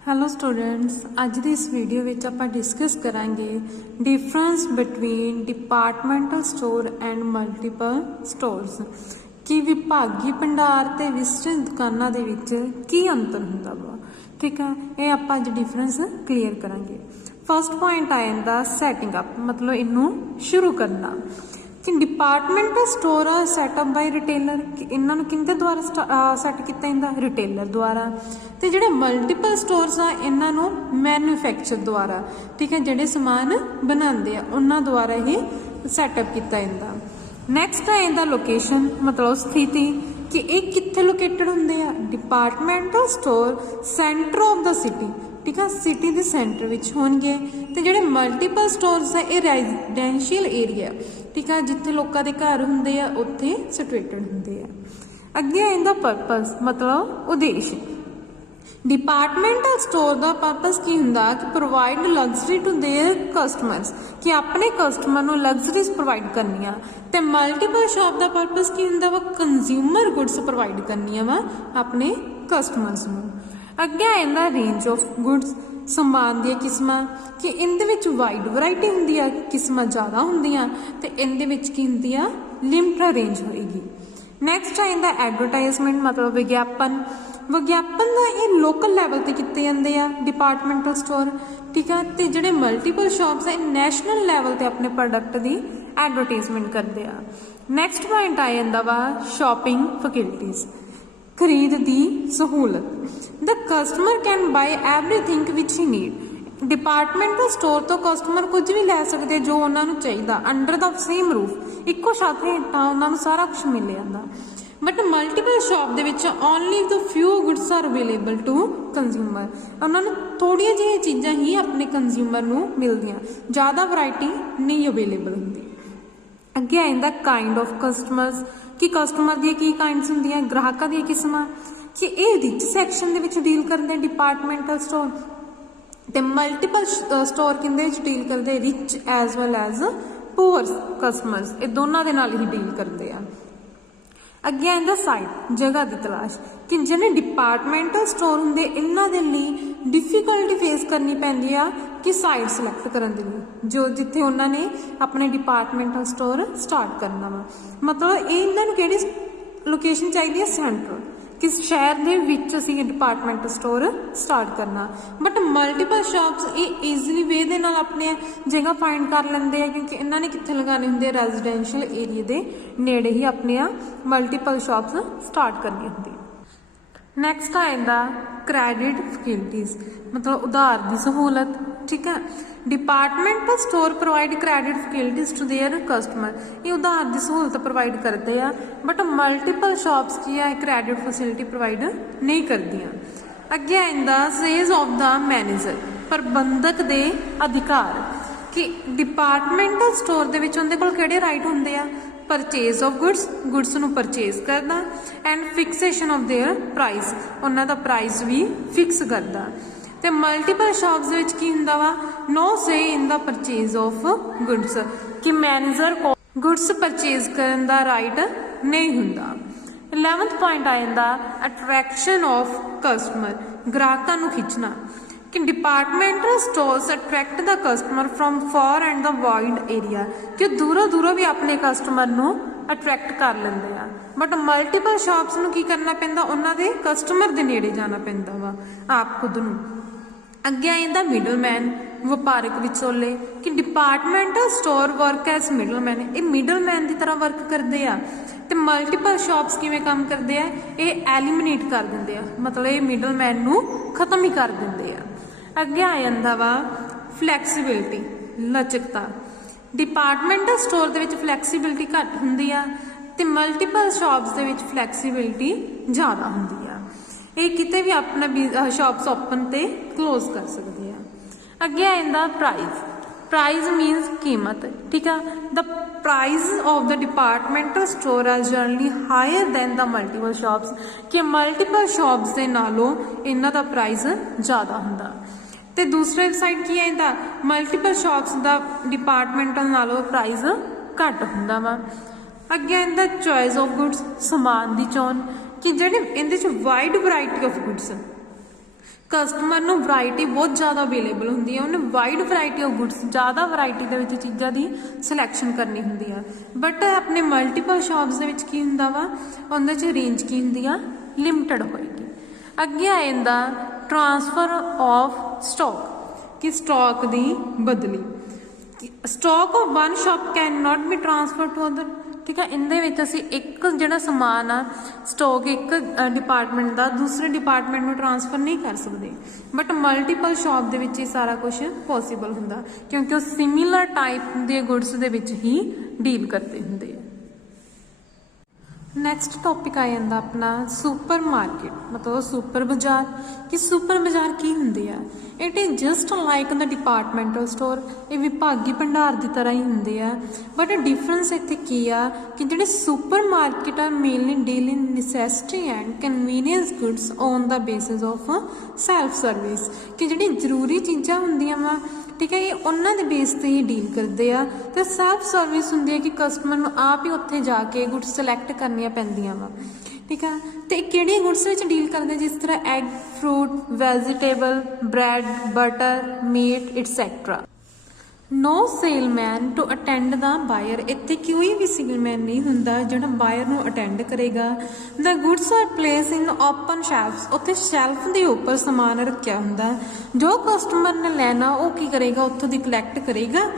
Hello students, अज की इस video में आप डिस्कस करांगे difference between departmental store and multiple stores कि विभागी भंडार ते विस्तृत दुकानों के विच की अंतर हुंदा वा। ठीक है, ये आप अज डिफरेंस क्लीयर करांगे। फर्स्ट पॉइंट आ जाता सैटिंग अप, मतलब इनू शुरू करना कि departmental store setup by retailer कि इन्होंने किंदे द्वारा सैट किया जाता, रिटेलर द्वारा। तो जोड़े मल्टीपल स्टोर्स आ इन्हों मैन्युफैक्चर द्वारा, ठीक है, जोड़े समान बनाते हैं उन्होंने द्वारा ही सैटअप किया जाता। नैक्सट आ जाता लोकेशन, मतलब स्थिति कि एक कित्थे लोकेटेड होंगे आ। Departmental store centre of the city, ठीक है, सिटी के सेंटर विच होणगे। ते जिहड़े मल्टीपल स्टोर्स है ये रेजिडेंशियल एरिया, ठीक है, जिथे लोगों के घर होंगे आ उत्थे सिचुएटेड होंगे आ। अगे इनका परपज़ मतलब उद्देश्य, डिपार्टमेंटल स्टोर का परपज़ की हुंदा कि provide luxury to their customers, कि अपने कस्टमर को लग्जरीज प्रोवाइड करनिया। ते मल्टीपल शॉप का परपज़ की हुंदा वा कंज्यूमर गुड्स प्रोवाइड करनिया वा अपने कस्टमर्स को। अगे आ जाता रेंज ऑफ गुड्स, समान दी किस्मां कि इनदे विच वाइड वैरायटी हुंदी आ, किस्मां ज़्यादा हुंदियां ते इनदे विच की हुंदी आ लिमिटेड रेंज होएगी। नैक्सट आ जाता एडवरटाइजमेंट, मतलब विज्ञापन। विज्ञापन का ये लोकल लैवल पर किए जाते हैं डिपार्टमेंटल स्टोर, ठीक है, तो जोड़े मल्टीपल शॉप्स है नैशनल लैवल पर अपने प्रोडक्ट की एडवरटाइजमेंट करते हैं। नैक्सट पॉइंट आ जाता वा शॉपिंग फैसिलिटीज़, खरीद की सहूलत। The customer can buy everything which he need, departmental store तो कस्टमर कुछ भी लै सकते जो उन्होंने चाहिए अंडर द सेम रूफ, इको छत हेठ उन्होंने सारा कुछ मिल जाता। बट मल्टीपल शॉप के only the few goods are available to consumer, उन्होंने थोड़िया जी चीज़ा ही अपने कंज्यूमर को मिलदियाँ, ज़्यादा वैरायटी नहीं अवेलेबल होंगी। अगे आ जाता काइंड ऑफ कस्टमर्स कि कस्टमर दी की काइंड्स होंदियां, ग्राहकों दी किस्मां कि ये रिच सैक्शन दे विच डील करते डिपार्टमेंटल स्टोर, ते मल्टीपल स्टोर किंदे विच डील करते rich as well as poor customers, ये दोनों के नाल ही डील करते हैं। अगे आंदा साइट, जगह की तलाश कि जिन्हें डिपार्टमेंटल स्टोर होंगे इन्हों के लिए डिफिकल्टी फेस करनी पैंदी आ कि साइट सिलैक्ट करने के लिए जो जिथे उन्होंने अपने डिपार्टमेंटल स्टोर स्टार्ट करना वा। मतलब ये इन्होंने किहड़ी लोकेशन चाहिए, सेंट्रल, किस शहर के विच असीं डिपार्टमेंटल स्टोर स्टार्ट करना। बट मल्टीपल शॉप्स ये ईजली वे दे नाल अपने जगह फाइंड कर लेंदे हैं क्योंकि इन्होंने कित्थे लगाने होंदे रेजिडेंशियल एरिया के नेड़े ही अपने मल्टीपल शॉप्स स्टार्ट करनी होंदी। नैक्सट आ जाता क्रैडिट फैसिलिटीज़, मतलब उधार की सहूलत, ठीक है, departmental store provide credit facilities to their customer, ये उधार की सहूलत प्रोवाइड करते हैं। बट मल्टीपल शॉप्स की है क्रैडिट फैसिलिटी प्रोवाइड नहीं करदियाँ। अगे आ जाता सेज ऑफ द मैनेजर, प्रबंधक के अधिकार कि डिपार्टमेंटल स्टोर के उनके कोल किहड़े राइट होंदे आ, परचेज ऑफ गुड्स, गुड्स नूं परचेज करना, and fixation of their price, उन्हों का प्राइस भी फिक्स करता। तो मल्टीपल शॉप्स विच की हुंदा वा नो से in the purchase of goods, कि मैनेजर को गुड्स परचेज करने का राइट नहीं हुंदा। 11th पॉइंट आ जाता अट्रैक्शन ऑफ कस्टमर, ग्राहकों को खिंचना कि departmental stores attract the customer from for and the wide area, कि दूरों दूरों भी अपने कस्टमर को अट्रैक्ट कर लेंगे आ। बट मल्टीपल शॉप्स को की करना पैंदा, उन्होंने कस्टमर के नेड़े जाना पैंदा वा आप खुद नूं। अगे आ जाता मिडल मैन, व्यापारिक विचोले, कि departmental store work as middle man, ये मिडल मैन की तरह वर्क करते हैं। तो मल्टीपल शॉप्स किवें काम करते हैं, ये एलिमिनेट कर देंगे, मतलब ये मिडल मैन को खत्म ही कर देंगे। अगे आ जाता वा फ्लैक्सीबिलिटी, लचकता, डिपार्टमेंटल स्टोर के फ्लैक्सीबिलिटी घट होंदी आ ते मल्टीपल शॉप्स के फ्लैक्सीबिलिटी ज़्यादा होंदी आ, ये किते भी अपना शॉप्स ओपन ते क्लोज कर सकते हैं। अगे आ जाता प्राइस, प्राइस मीनस कीमत, ठीक है, the price of the departmental store are generally higher than the multiple shops, कि मल्टीपल शॉप्स के नालों इन्हों का प्राइस ज़्यादा होंदा। तो दूसरे साइड की है मल्टीपल शॉप्स का डिपार्टमेंटल नालों प्राइस घट होंदा वा। अगे आंदा चॉइस ऑफ गुड्स, समान की चोन, कि जेडे इहदे च wide variety of goods customer ਨੂੰ ਵੈਰਾਈਟੀ ਬਹੁਤ ਜ਼ਿਆਦਾ ਅਵੇਲੇਬਲ ਹੁੰਦੀ ਹੈ, ਉਹਨੇ ਵਾਈਡ ਵੈਰਾਈਟੀ ਆਫ ਗੁੱਡਸ, ਜ਼ਿਆਦਾ ਵੈਰਾਈਟੀ ਦੇ ਵਿੱਚ ਚੀਜ਼ਾਂ ਦੀ ਸਿਲੈਕਸ਼ਨ ਕਰਨੀ ਹੁੰਦੀ ਆ। ਬਟ ਆਪਣੇ ਮਲਟੀਪਲ ਸ਼ਾਪਸ ਦੇ ਵਿੱਚ ਕੀ ਹੁੰਦਾ ਵਾ, ਉਹਦੇ 'ਚ ਰੇਂਜ ਕੀ ਹੁੰਦੀ ਆ, ਲਿਮਟਿਡ ਹੋਏਗੀ। ਅੱਗੇ ਆ ਜਾਂਦਾ ਟਰਾਂਸਫਰ ਆਫ ਸਟਾਕ, ਕਿ ਸਟਾਕ ਦੀ ਬਦਲੀ। Stock of one shop can not be transfer to other, ਠੀਕ ਹੈ। ਇਹਦੇ ਵਿੱਚ ਅਸੀਂ ਇੱਕ ਜਿਹੜਾ ਸਮਾਨ ਆ, ਸਟਾਕ ਇੱਕ ਡਿਪਾਰਟਮੈਂਟ ਦਾ ਦੂਸਰੇ ਡਿਪਾਰਟਮੈਂਟ ਨੂੰ ਟਰਾਂਸਫਰ ਨਹੀਂ ਕਰ ਸਕਦੇ, ਬਟ ਮਲਟੀਪਲ ਸ਼ਾਪ ਦੇ ਵਿੱਚ ਇਹ ਸਾਰਾ ਕੁਝ ਪੋਸੀਬਲ ਹੁੰਦਾ, ਕਿਉਂਕਿ ਉਹ ਸਿਮਿਲਰ ਟਾਈਪ ਦੇ ਗੁੱਡਸ ਦੇ ਵਿੱਚ ਹੀ ਡੀਲ ਕਰਦੇ ਹੁੰਦੇ ਆ। ਨੈਕਸਟ ਟੌਪਿਕ ਆ ਜਾਂਦਾ ਆਪਣਾ ਸੁਪਰ ਮਾਰਕੀਟ, ਮਤਲਬ ਸੁਪਰ ਬਾਜ਼ਾਰ। ਕਿ ਸੁਪਰ ਬਾਜ਼ਾਰ ਕੀ ਹੁੰਦੇ ਆ? It is just like the departmental store, ਇਹ ਵਿਭਾਗੀ ਭੰਡਾਰ ਦੀ ਤਰ੍ਹਾਂ ਹੀ ਹੁੰਦੇ ਆ। ਬਟ ਡਿਫਰੈਂਸ ਇੱਥੇ ਕੀ ਆ ਕਿ ਜਿਹੜੇ ਸੁਪਰ ਮਾਰਕੀਟ ਆ mainly deal in necessity and convenience goods on the basis of self service, ਕਿ ਜਿਹੜੀ ਜ਼ਰੂਰੀ ਚੀਜ਼ਾਂ ਹੁੰਦੀਆਂ ਵਾ, ਠੀਕ ਹੈ, ਇਹ ਉਹਨਾਂ ਦੇ ਬੇਸ ਤੇ ਹੀ ਡੀਲ ਕਰਦੇ ਆ। ਤੇ ਸੈਲਫ ਸਰਵਿਸ ਹੁੰਦੀ ਹੈ ਕਿ ਕਸਟਮਰ ਨੂੰ ਆਪ ਹੀ ਉੱਥੇ ਜਾ ਕੇ ਗੁੱਡਸ ਸਿਲੈਕਟ ਕਰਨੀਆਂ ਪੈਂਦੀਆਂ ਵਾ, ਠੀਕ ਆ। ਤੇ ਕਿਹੜੀਆਂ ਗੁੱਡਸ ਵਿੱਚ ਡੀਲ ਕਰਦੇ, ਜਿਸ ਤਰ੍ਹਾਂ egg, fruit, vegetable, bread, butter, meat etcetera. No salesman to attend the buyer, ਇੱਥੇ ਕੋਈ ਵੀ ਸੇਲਮੈਨ ਨਹੀਂ ਹੁੰਦਾ ਜਿਹੜਾ ਬਾਇਰ ਨੂੰ ਅਟੈਂਡ ਕਰੇਗਾ। ਦ goods are place in open shelves, ਉੱਥੇ ਸ਼ੈਲਫ ਦੇ ਉੱਪਰ ਸਮਾਨ ਰੱਖਿਆ ਹੁੰਦਾ, ਜੋ ਕਸਟਮਰ ਨੇ ਲੈਣਾ ਉਹ ਕੀ ਕਰੇਗਾ, ਉੱਥੋਂ ਦੀ ਕਲੈਕਟ ਕਰੇਗਾ,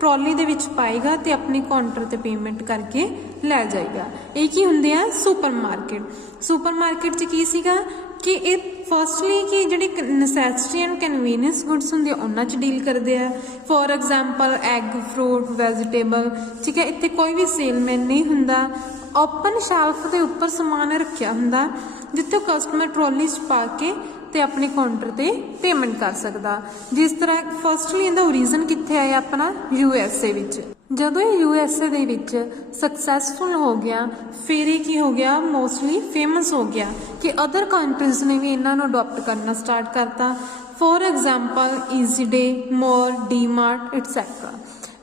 ਟਰੋਲੀ ਦੇ ਵਿੱਚ ਪਾਏਗਾ ਤੇ ਆਪਣੀ ਕਾਊਂਟਰ ਤੇ ਪੇਮੈਂਟ ਕਰਕੇ ਲੈ ਜਾਏਗਾ। ਇਹ ਕੀ ਹੁੰਦੇ ਆ, ਸੁਪਰ ਮਾਰਕੀਟ। ਸੁਪਰ ਮਾਰਕੀਟ 'ਚ ਕੀ ਸੀਗਾ ਕਿ ਇਹ ਫਸਟਲੀ ਕਿ ਜਿਹੜੀ ਨੈਸੈਸਿਟੀ ਐਂਡ ਕਨਵੀਨੀਅੰਸ ਗੁੱਡਸ ਹੁੰਦੇ ਆ ਉਹਨਾਂ 'ਚ ਡੀਲ ਕਰਦੇ ਆ। For example egg, fruit, vegetable, ਠੀਕ ਹੈ। ਇੱਥੇ ਕੋਈ ਵੀ ਸੇਲਮੈਨ ਨਹੀਂ ਹੁੰਦਾ, ਓਪਨ ਸ਼ੈਲਫ ਦੇ ਉੱਪਰ ਸਮਾਨ ਰੱਖਿਆ ਹੁੰਦਾ ਜਿੱਥੇ ਕਸਟਮਰ ਟਰੋਲੀ 'ਚ ਪਾ ਕੇ ਤੇ ਆਪਣੇ ਕਾਊਂਟਰ ਤੇ ਪੇਮੈਂਟ ਕਰ ਸਕਦਾ। ਜਿਸ ਤਰ੍ਹਾਂ ਫਸਟਲੀ ਇਹਦਾ ਓਰੀਜਨ ਕਿੱਥੇ ਆਇਆ, ਆਪਣਾ USA ਵਿੱਚ। ਜਦੋਂ ਇਹ USA ਦੇ ਵਿੱਚ ਸਕਸੈਸਫੁਲ ਹੋ ਗਿਆ, ਫਿਰ ਇਹ ਕੀ ਹੋ ਗਿਆ, ਮੋਸਟਲੀ ਫੇਮਸ ਹੋ ਗਿਆ ਕਿ ਅਦਰ ਕੰਟਰੀਜ਼ ਨੇ ਵੀ ਇਹਨਾਂ ਨੂੰ ਅਡੋਪਟ ਕਰਨਾ ਸਟਾਰਟ ਕਰਤਾ। For example Easyday, More, DMart et cetera.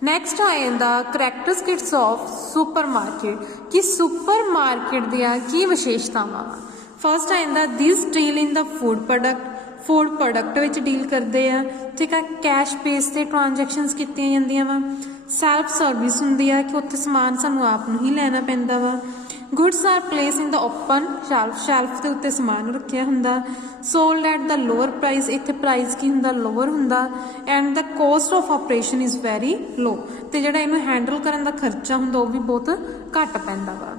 Next ਆ ਜਾਂਦਾ ਕਰੈਕਟਰਿਸਟਿਕਸ ਆਫ ਸੁਪਰ ਮਾਰਕੀਟ, ਕਿ ਸੁਪਰ ਮਾਰਕੀਟ ਦੀਆਂ ਕੀ ਵਿਸ਼ੇਸ਼ਤਾਵਾਂ। ਫਸਟ ਆ ਜਾਂਦਾ this deal in the food product ਵਿੱਚ ਡੀਲ ਕਰਦੇ ਆ, ਠੀਕ ਆ। ਕੈਸ਼ ਬੇਸ ਤੇ ਟ੍ਰਾਂਜੈਕਸ਼ਨਸ ਕੀਤੀਆਂ ਜਾਂਦੀਆਂ ਵਾ। ਸੈਲਫ ਸਰਵਿਸ ਹੁੰਦੀ ਆ ਕਿ ਉੱਥੇ ਸਮਾਨ ਸਾਨੂੰ ਆਪ ਨੂੰ ਹੀ ਲੈਣਾ ਪੈਂਦਾ ਵਾ। Goods are place in the open shelf ਦੇ ਉੱਤੇ ਸਮਾਨ ਰੱਖਿਆ ਹੁੰਦਾ। Sold at the lower price, ਇੱਥੇ ਪ੍ਰਾਈਸ ਕੀ ਹੁੰਦਾ, ਲੋਅਰ ਹੁੰਦਾ। And the cost of operation is very low, ਤੇ ਜਿਹੜਾ ਇਹਨੂੰ ਹੈਂਡਲ ਕਰਨ ਦਾ ਖਰਚਾ ਹੁੰਦਾ ਉਹ ਵੀ ਬਹੁਤ ਘੱਟ ਪੈਂਦਾ ਵਾ।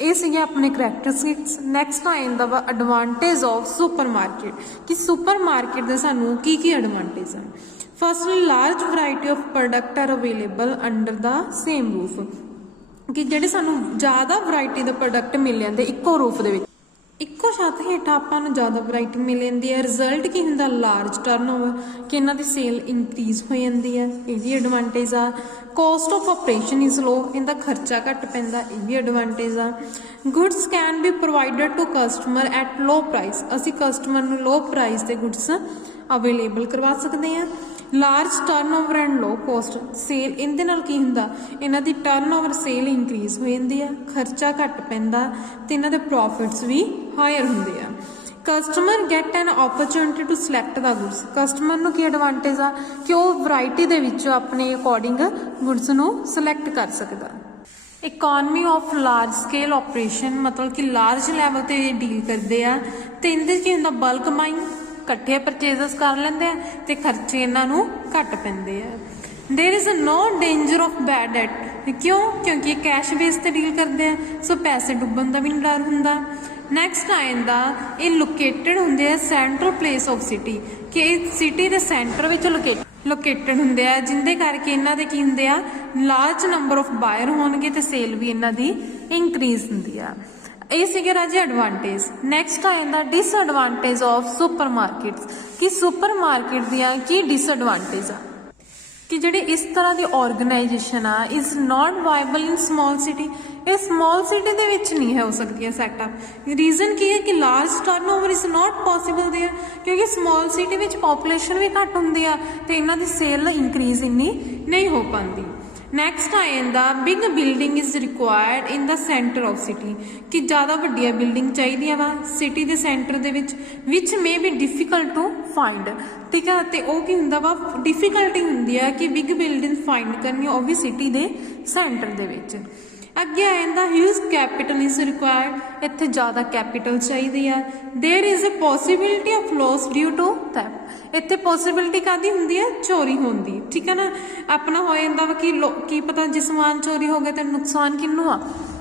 ਇਹ ਸੀਗੇ ਆਪਣੇ ਕਰੈਕਟਰਿਸਟਿਕਸ। ਨੈਕਸਟ ਆ ਜਾਂਦਾ ਵਾ ਐਡਵਾਂਟੇਜ ਆਫ ਸੁਪਰ ਮਾਰਕੀਟ, ਕਿ ਸੁਪਰ ਮਾਰਕੀਟ ਦੇ ਸਾਨੂੰ ਕੀ ਕੀ ਐਡਵਾਂਟੇਜ ਆ। Firstly large variety of product R available under the same roof, ਕਿ ਜਿਹੜੇ ਸਾਨੂੰ ਜ਼ਿਆਦਾ ਵੈਰਾਈਟੀ ਦੇ ਪ੍ਰੋਡਕਟ ਮਿਲ ਜਾਂਦੇ ਇੱਕੋ ਰੂਫ ਦੇ ਵਿੱਚ, ਇੱਕੋ ਛੱਤ ਹੇਠਾਂ ਆਪਾਂ ਨੂੰ ਜ਼ਿਆਦਾ ਵੈਰਾਈਟੀ ਮਿਲ ਜਾਂਦੀ ਹੈ। ਰਿਜ਼ਲਟ ਕੀ ਹੁੰਦਾ, ਲਾਰਜ ਟਰਨਓਵਰ, ਕਿ ਇਹਨਾਂ ਦੀ ਸੇਲ ਇਨਕਰੀਜ਼ ਹੋ ਜਾਂਦੀ ਹੈ, ਇਹ ਵੀ ਐਡਵਾਂਟੇਜ ਆ। Cost of operation is low, ਇਹਦਾ ਖਰਚਾ ਘੱਟ ਪੈਂਦਾ, ਇਹ ਵੀ ਐਡਵਾਂਟੇਜ ਆ। Goods can be provided to customer at low price, ਅਸੀਂ ਕਸਟਮਰ ਨੂੰ ਲੋ ਪ੍ਰਾਈਸ ਤੇ ਗੁੱਡਸ ਅਵੇਲੇਬਲ ਕਰਵਾ ਸਕਦੇ ਹਾਂ। Large turnover and low cost sale, ਇਹਦੇ ਨਾਲ ਕੀ ਹੁੰਦਾ, ਇਹਨਾਂ ਦੀ ਟਰਨਓਵਰ ਸੇਲ ਇਨਕਰੀਜ਼ ਹੋ ਜਾਂਦੀ ਆ, ਖਰਚਾ ਘੱਟ ਪੈਂਦਾ ਤੇ ਇਹਨਾਂ ਦੇ ਪ੍ਰੋਫਿਟਸ ਵੀ ਹਾਇਰ ਹੁੰਦੇ ਆ। Customer get an opportunity to select the goods, customer ਨੂੰ ਕੀ ਐਡਵਾਂਟੇਜ ਆ ਕਿ ਉਹ ਵੈਰਾਈਟੀ ਦੇ ਵਿੱਚੋਂ ਆਪਣੇ ਅਕੋਰਡਿੰਗ ਗੁੱਡਸ ਨੂੰ ਸਿਲੈਕਟ ਕਰ ਸਕਦਾ। Economy of large scale operation, ਮਤਲਬ ਕਿ ਲਾਰਜ ਲੈਵਲ ਤੇ ਡੀਲ ਕਰਦੇ ਆ, ਤੇ ਇਹਦੇ 'ਚ ਕੀ ਹੁੰਦਾ, ਬਲਕ ਬਾਇੰਗ, ਇਕੱਠੇ ਪਰਚੇਜ਼ਸ ਕਰ ਲੈਂਦੇ ਆ ਤੇ ਖਰਚੇ ਇਹਨਾਂ ਨੂੰ ਘੱਟ ਪੈਂਦੇ ਆ। There is no danger of bad debt, ਕਿਉਂ, ਕਿਉਂਕਿ ਇਹ ਕੈਸ਼ ਬੇਸ ਤੇ ਡੀਲ ਕਰਦੇ ਆ, ਸੋ ਪੈਸੇ ਡੁੱਬਣ ਦਾ ਵੀ ਨਹੀਂ ਡਰ ਹੁੰਦਾ। ਨੈਕਸਟ ਆ ਜਾਂਦਾ ਇਹ ਲੋਕੇਟਡ ਹੁੰਦੇ ਆ ਸੈਂਟਰਲ ਪਲੇਸ ਆਫ ਸਿਟੀ, ਕਿ ਇਹ ਸਿਟੀ ਦੇ ਸੈਂਟਰ ਵਿੱਚ ਲੋਕੇਟਡ ਹੁੰਦੇ ਆ, ਜਿੰਦੇ ਕਰਕੇ ਇਹਨਾਂ ਦੇ ਕੀ ਹੁੰਦੇ ਆ, ਲਾਰਜ ਨੰਬਰ ਆਫ ਬਾਇਰ ਹੋਣਗੇ ਤੇ ਸੇਲ ਵੀ ਇਹਨਾਂ ਦੀ ਇੰਕਰੀਜ਼ ਹੁੰਦੀ ਆ। ਇਹ ਸੀਗੇ ਰਾਜੇ ਐਡਵਾਂਟੇਜ। ਨੈਕਸਟ ਆ ਜਾਂਦਾ ਡਿਸਐਡਵਾਂਟੇਜ ਆਫ ਸੁਪਰ ਮਾਰਕੀਟਸ, ਕਿ ਸੁਪਰ ਮਾਰਕੀਟ ਦੀਆਂ ਕੀ ਡਿਸਐਡਵਾਂਟੇਜ ਆ, ਕਿ ਜਿਹੜੇ ਇਸ ਤਰ੍ਹਾਂ ਦੀ ਆਰਗੇਨਾਈਜੇਸ਼ਨ ਆ is not viable in small city, ਇਹ ਸਮਾਲ ਸਿਟੀ ਦੇ ਵਿੱਚ ਨਹੀਂ ਹੈ ਹੋ ਸਕਦੀਆਂ ਸੈਟਅਪ। ਰੀਜ਼ਨ ਕੀ ਹੈ ਕਿ large turnover is not possible there, ਕਿਉਂਕਿ ਸਮਾਲ ਸਿਟੀ ਵਿੱਚ ਪੋਪੂਲੇਸ਼ਨ ਵੀ ਘੱਟ ਹੁੰਦੀ ਆ ਤੇ ਇਹਨਾਂ ਦੀ ਸੇਲ ਇੰਕਰੀਜ਼ ਇੰਨੀ ਨਹੀਂ ਹੋ ਪਾਉਂਦੀ। ਨੈਕਸਟ ਆ ਜਾਂਦਾ big building is required in the centre of city, ਕਿ ਜ਼ਿਆਦਾ ਵੱਡੀਆਂ ਬਿਲਡਿੰਗ ਚਾਹੀਦੀਆਂ ਵਾ ਸਿਟੀ ਦੇ ਸੈਂਟਰ ਦੇ ਵਿੱਚ may be difficult to find. ਠੀਕ ਆ, ਤੇ ਉਹ ਕੀ ਹੁੰਦਾ ਵਾ, ਡਿਫਿਕਲਟੀ ਹੁੰਦੀ ਆ ਕਿ ਬਿਗ ਬਿਲਡਿੰਗ ਫਾਈਂਡ ਕਰਨੀ, ਉਹ ਵੀ ਸਿਟੀ ਦੇ ਸੈਂਟਰ ਦੇ ਵਿੱਚ। ਅੱਗੇ ਆ ਜਾਂਦਾ ਹਿਊਜ ਕੈਪੀਟਲ ਇਜ਼ ਰਿਕੁਆਇਰਡ, ਇੱਥੇ ਜ਼ਿਆਦਾ ਕੈਪੀਟਲ ਚਾਹੀਦੀ ਆ। There is a possibility of loss due to theft, ਇੱਥੇ ਪੋਸੀਬਿਲਿਟੀ ਕਾਹਦੀ ਹੁੰਦੀ ਹੈ, ਚੋਰੀ ਹੋਣ ਦੀ। ਠੀਕ ਹੈ ਨਾ, ਆਪਣਾ ਹੋ ਜਾਂਦਾ ਵਾ ਕਿ ਕੀ ਪਤਾ ਜੇ ਸਮਾਨ ਚੋਰੀ ਹੋ ਗਿਆ ਤਾਂ ਨੁਕਸਾਨ ਕਿਹਨੂੰ ਆ,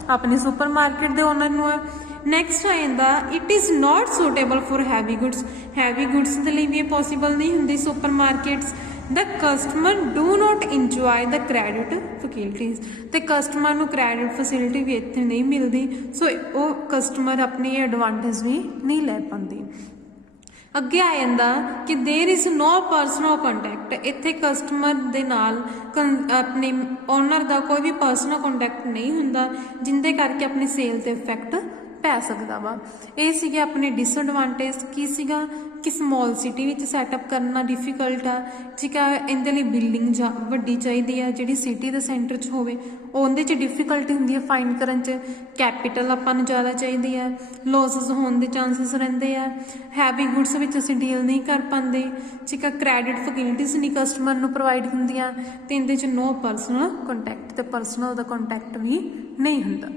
ਆਪਣੇ ਸੁਪਰ ਮਾਰਕੀਟ ਦੇ ਓਨਰ ਨੂੰ ਆ। ਨੈਕਸਟ ਆ ਜਾਂਦਾ it is not suitable for heavy goods, heavy goods ਦੇ ਲਈ ਵੀ ਇਹ ਪੋਸੀਬਲ ਨਹੀਂ ਹੁੰਦੀ super markets. The customer do not enjoy the credit facilities, ਤੇ ਕਸਟਮਰ ਨੂੰ ਕ੍ਰੈਡਿਟ ਫੈਸਿਲਿਟੀ ਵੀ ਇੱਥੇ ਨਹੀਂ ਮਿਲਦੀ, ਸੋ ਉਹ ਕਸਟਮਰ ਆਪਣੀ ਐਡਵਾਂਟੇਜ ਵੀ ਨਹੀਂ ਲੈ ਪਾਉਂਦੀ। ਅੱਗੇ ਆ ਜਾਂਦਾ ਕਿ there is no personal contact, ਇੱਥੇ ਕਸਟਮਰ ਦੇ ਨਾਲ ਆਪਣੇ ਓਨਰ ਦਾ ਕੋਈ ਵੀ ਪਰਸਨਲ ਕੰਟੈਕਟ ਨਹੀਂ ਹੁੰਦਾ, ਜਿੰਦੇ ਕਰਕੇ ਆਪਣੀ ਸੇਲ ਤੇ ਇਫੈਕਟ ਪੈ ਸਕਦਾ ਵਾ। ਇਹ ਸੀਗੇ ਆਪਣੇ ਡਿਸਐਡਵਾਂਟੇਜ। ਕੀ ਸੀਗਾ ਕਿ ਸਮੋਲ ਸਿਟੀ ਵਿੱਚ ਸੈਟਅਪ ਕਰਨਾ ਡਿਫਿਕਲਟ ਆ। ਠੀਕ ਆ, ਇਹਦੇ ਲਈ ਬਿਲਡਿੰਗ ਵੱਡੀ ਚਾਹੀਦੀ ਆ ਜਿਹੜੀ ਸਿਟੀ ਦੇ ਸੈਂਟਰ 'ਚ ਹੋਵੇ, ਉਹਦੇ 'ਚ ਡਿਫਿਕਲਟੀ ਹੁੰਦੀ ਹੈ ਫਾਈਂਡ ਕਰਨ 'ਚ। ਕੈਪੀਟਲ ਆਪਾਂ ਨੂੰ ਜ਼ਿਆਦਾ ਚਾਹੀਦੀ ਆ, ਲੋਸਿਸ ਹੋਣ ਦੇ ਚਾਂਸਿਸ ਰਹਿੰਦੇ ਆ। ਹੈਵੀ ਗੁੱਡਸ ਵਿੱਚ ਅਸੀਂ ਡੀਲ ਨਹੀਂ ਕਰ ਪਾਉਂਦੇ। ਠੀਕ ਆ, ਕ੍ਰੈਡਿਟ ਫੈਸਿਲਿਟੀਜ਼ ਨਹੀਂ ਕਸਟਮਰ ਨੂੰ ਪ੍ਰੋਵਾਈਡ ਹੁੰਦੀਆਂ, ਤੇ ਇਹਦੇ 'ਚ ਨੋ ਪਰਸਨਲ ਕੰਟੈਕਟ, ਤੇ ਪਰਸਨਲ ਦਾ ਕੰਟੈਕਟ ਵੀ ਨਹੀਂ ਹੁੰਦਾ।